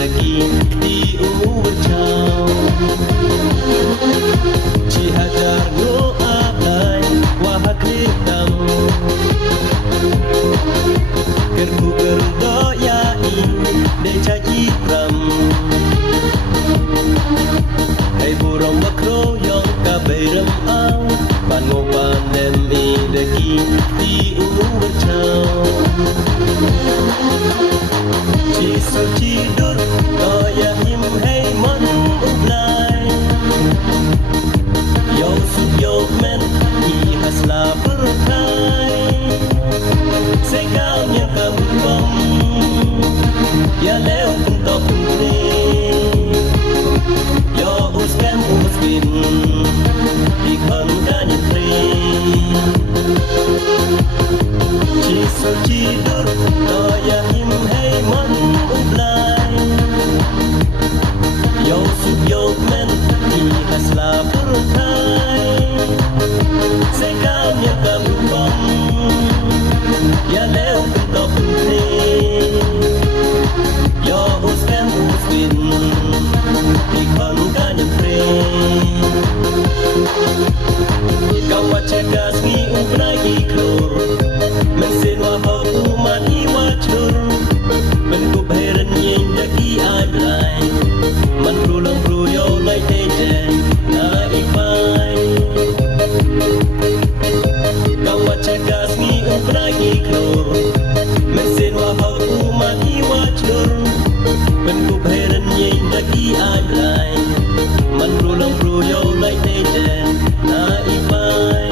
daging di ubercau Ci hajar no abai wahak hitam Kerku gerdoyai deca jikram Hai burung makroyong kabai remau Pan ngopan demi daging di ubercau Ci so ci dur toya him hey mon ublay Yo suk yo men i hasla berkai Segau nya kabum ya leo untuk ni Yo uskan usbin ikon kan tri Ci so ci dur toya him hey mon ublay Yo suk yo men i hasla berkai Segau nya kabum ya leo untuk ni Yo uskan usbin ikon kan tri Kau wacegas ngi ukrai iklur Mesin wahau umat iwacur Benku beren yin daki ablay Man prulong pruyo lai tejen na ikpai Kau wacegas ngi ukrai iklur Mesin wahau umat iwacur Benku beren yin daki ablay Man prulong pruyo lai tejen na ikpai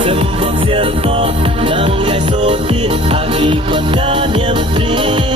Sembok zerto nang yai sotin agi kon kanyam tri